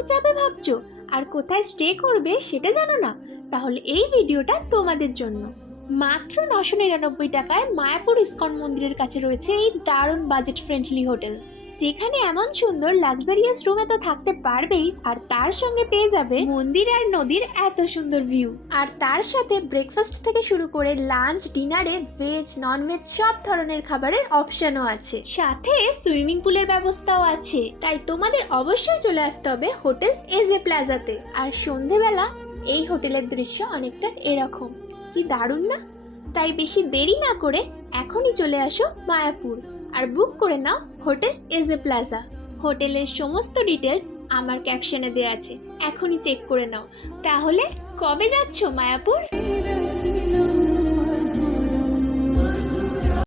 মায়াপুর যাবে ভাবছো আর কোথায় স্টে করবে সেটা জানো না? তাহলে এই ভিডিওটা তোমাদের জন্য। মাত্র 999 টাকায় মায়াপুর ইসকন মন্দিরের কাছে রয়েছে এই দারুণ বাজেট ফ্রেন্ডলি হোটেল, যেখানে এমন সুন্দর লাক্সারিয়াস রুমে তো থাকতে পারবেই, আর তার সঙ্গে পেয়ে যাবে মন্দির আর নদীর এত সুন্দর ভিউ। আর তার সাথে ব্রেকফাস্ট থেকে শুরু করে লাঞ্চ ডিনারে ভেজ নন ভেজ সব ধরনের খাবারের অপশনও আছে, সাথে সুইমিং পুলের ব্যবস্থাও আছে। তাই তোমাদের অবশ্যই চলে আসতে হবে হোটেল এজে প্লাজাতে। আর সন্ধেবেলা এই হোটেলের দৃশ্য অনেকটা এরকম, কি দারুণ না? তাই বেশি দেরি না করে এখনই চলে আসো মায়াপুর আর বুক করে নাও হোটেল এজে প্লাজা। হোটেলের সমস্ত ডিটেলস আমার ক্যাপশনে দেওয়া আছে, এখনই চেক করে নাও। তাহলে কবে যাচ্ছো মায়াপুর?